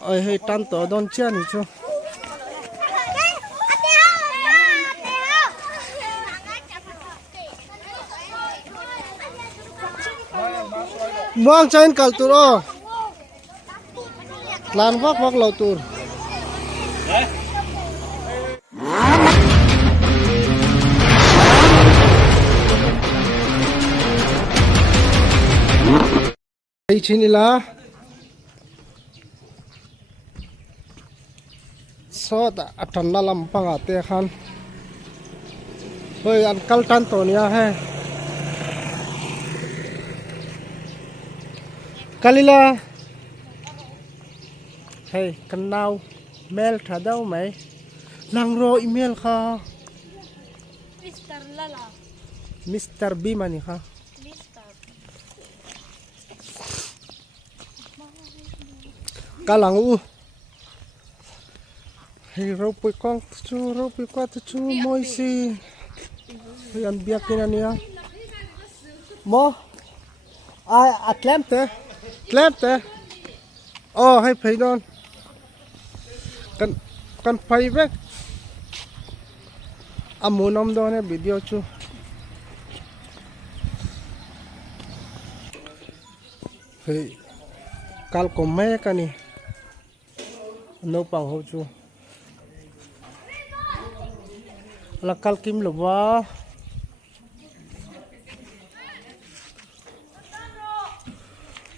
ơi hay tan tổ đón chen thì chưa vâng chen cả tụi đó lan vác vác lầu tụi đây chính là so ta atan na lam panga te khan hoi an kal tan to nia he kalila hey kan naw mail tha dau mai lang ro email kha Mr. Lala. Mr. B mani kha kalang u hey ro pui kong chu ro pui kwa chu moi si hey an biak kina nia mo ai atlemte oh hay phei don kan phei vek amunam don e video chu hey kal ko me kani no pang ho chu la kal kim lo wa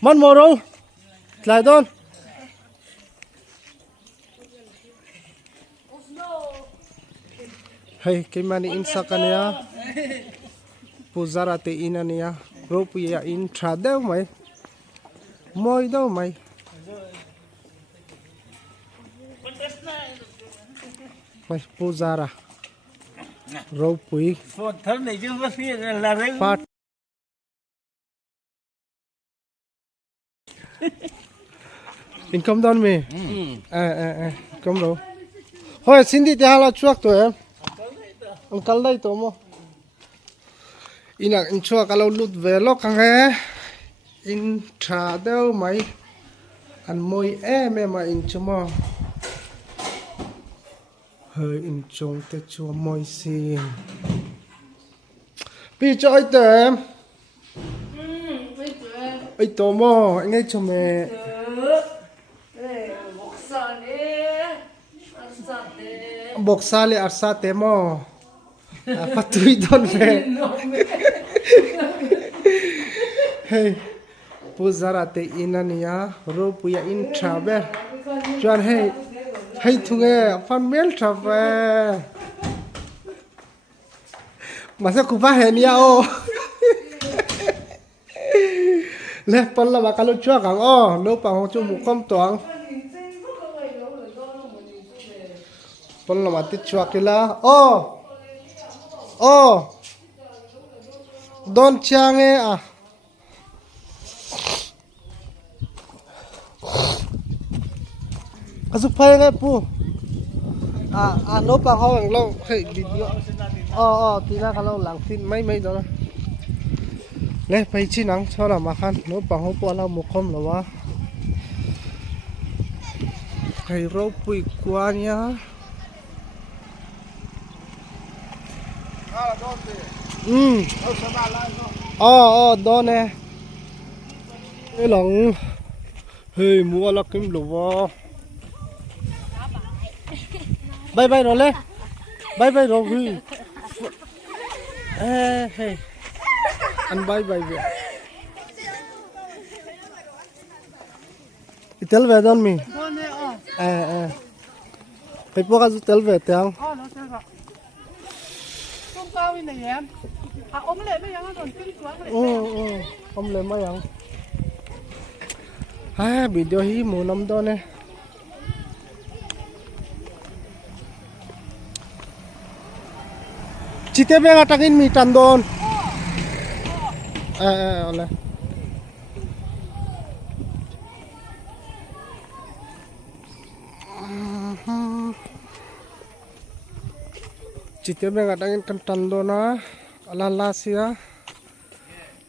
man mo ro lại don hey cái mani insakania puzara te inania ropia in tradeu mai moi đâu mày mày puzara ropui pat income don me come đâu thôi xin đi theo là chuộc tụi em ông đây tụi mo ina in chuộc kalau lút về lóc khang he in trà đâu mày ăn môi em mà in chuma hơi in trông te chua môi xin bị cho ai tụi ấy tụi mo anh ấy cho mẹ boksale arsa temo patui don ve hey puzara te inania ropuya in travel chuan hey thunge fan mel travel masa kupa henia o le palla bakalu chua kang o no pa ho chu mu kom toang pon lama ti chuakila don change à asu phai nge pu no pa ho ang lo hey video tina kalau lang tin mai đó le phai chi nang chola ma khan no pa ho po la mu khom lo wa hey ro pui kwa nya đó nè cái lòng hơi mua là kim lục bay rồi lên bay rồi huy hey ăn bay về tel về don mi phải mua cái tel về tiếng cao như này em ôm lệ mấy yang còn kinh quá lệ ôm lệ mấy yang video hi mu nam do ne chite be ngatakin mi tandon ole chite be ngatakin kan tandona ala lasia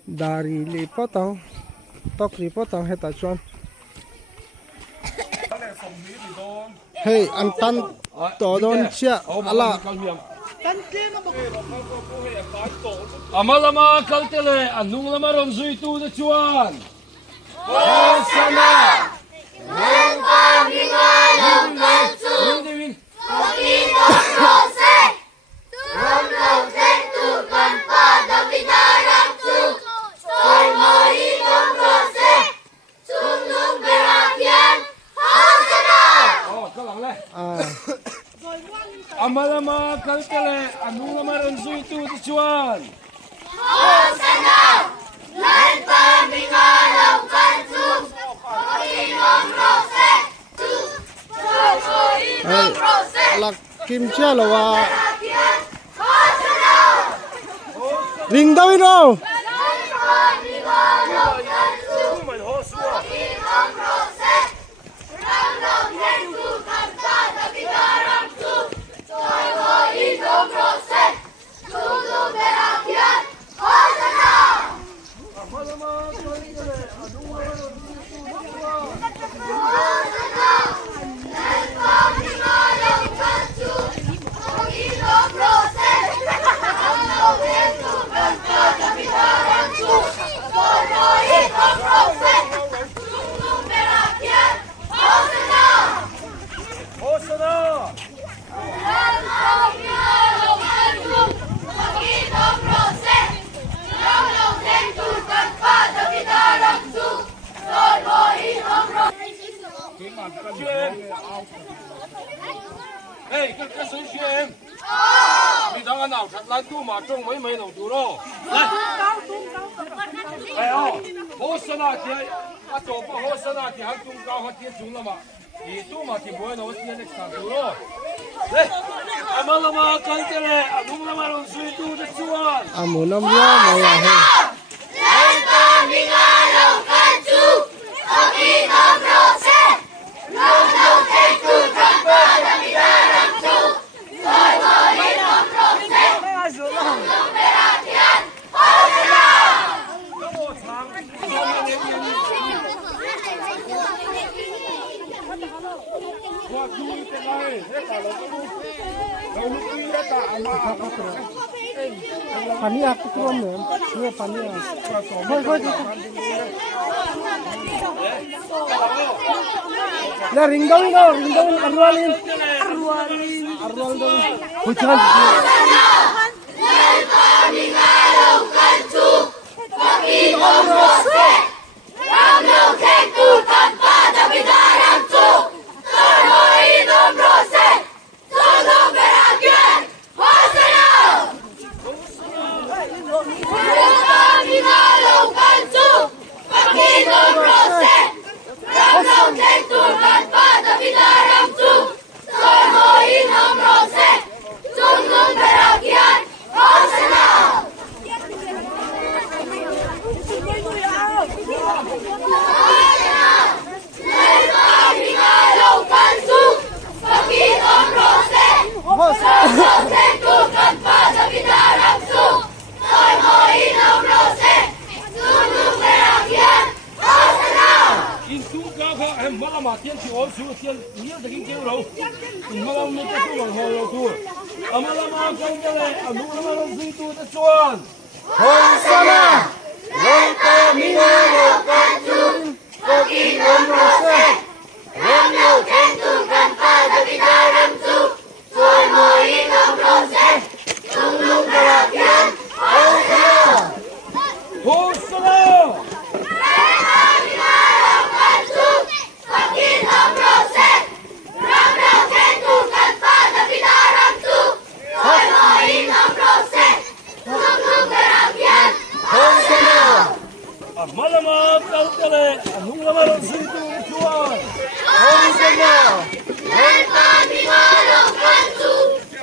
dari lipotang tok lipotang heta chuan Hey, an tan to don chia ala. Tan kia nó bực. Amalama kaltele anung lama ron zui tu de chuan. Hosana. Amalama kaltele anung lama ron zui tu de chuan. Hey, ala kim chia lo wa. Ring daw ino. Hey, cái sấy em. Đi thằng anh nào thật lái tu mà trông mấy đầu tu đó. Hey, Hosana thì à chỗ có Hosana thì hắn tung cao hắn tiến xuống là mà. Thì tu mà thì bữa nào tiến được sang tu đó. Đấy, amalama kaltele, anung lama ron zui tu de chuan. Amunam ya maya he. Pani aku tuan ni, ni pani aku. Hoi. Nah, ring daw arwalin daw. Hoi jangan. em mất mà tiên chỉ ốm xuống tiên nhiều thì kinh kêu đâu mình mất mình cái tu bằng hồi tu mà cái này ở lúc mà nó duy tu ta chuan Hoi sana. Long ta mi lo kan tu. Ko ki om ro se. Rom yo ken tu kan pa da bi da ram tu. Choi mo i nam ro se. Tung lung ra kian. Hoi sana. Hoi sana. Malama kaltele, anung lama ron zui tu chuan. Hoi sana. Hoi ta mi malo kan tu.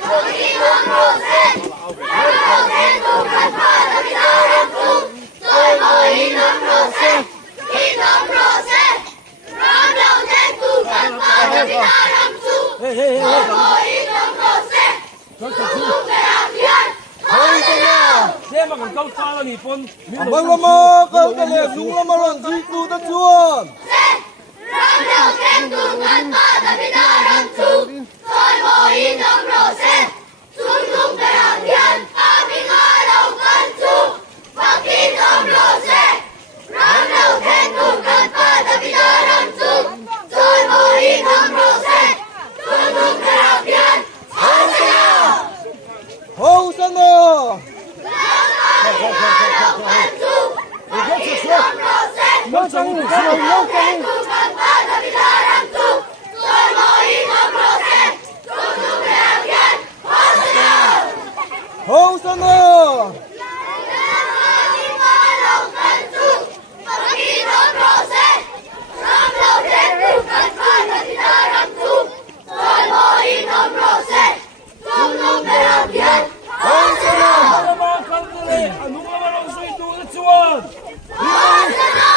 Ko ki om ro se. Ram ro ken tu kan pa da bi da ram tu. Choi mo i nam ro se. I nam ro se. Ram ro ken tu kan pa da bi da ram tu. Choi mo i nam ro se. Tung tung pe a kian. Hoi sana. Thế mà còn câu pha là nhỉ con. Malama kaltele sung lama ron zui tu ta chuan. Ram ro ken tu kan pa da bi da ram tu. Tuhan pada bidang tu, semua hidup proses, tunggu keapian, Hosanna! Mga mga kandili, anong naman ang suito at suwan? Hosanna!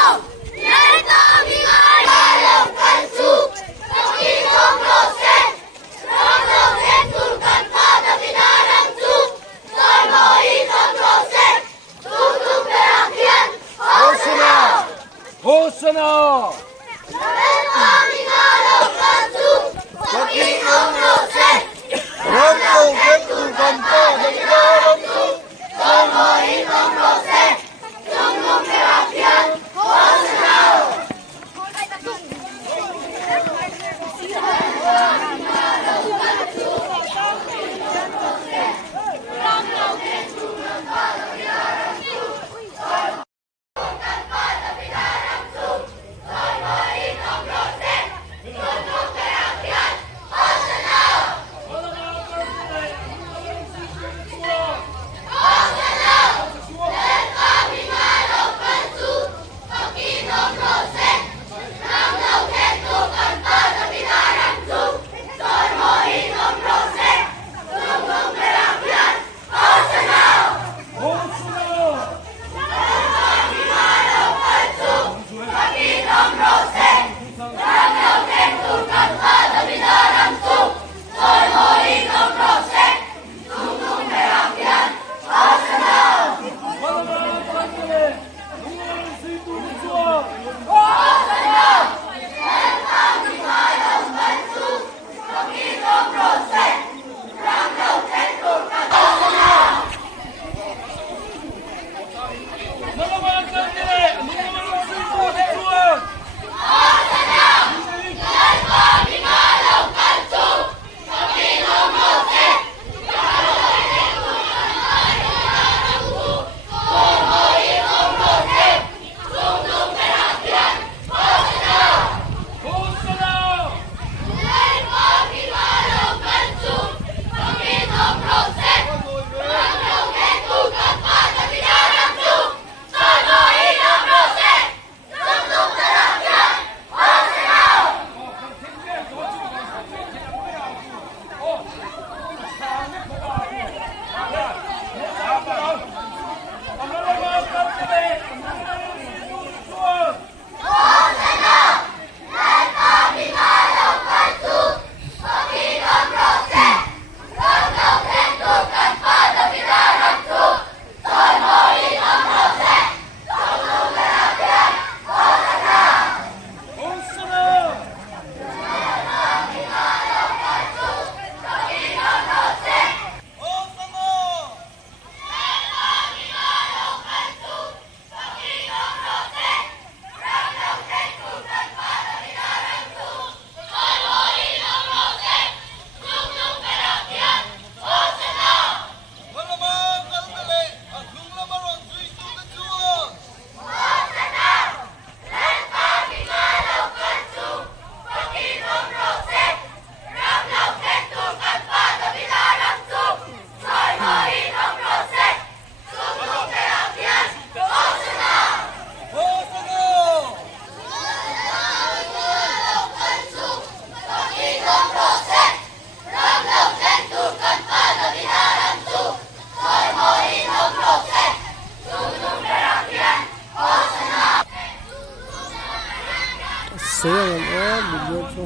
Saya yang video tu.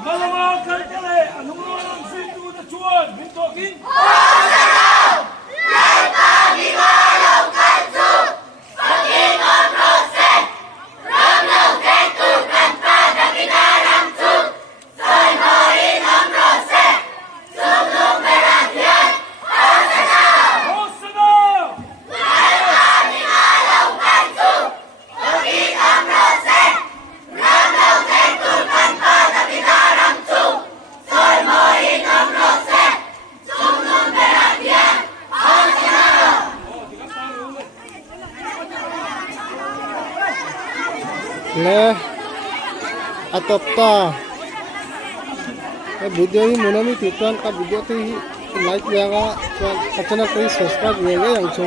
Mga kandili, anong naman ang suito at suwan? Minto akin? Hosanna! Let the ले atop ta video hi munami tuan ka video ti like ya ga kachana kai subscribe ye yang chu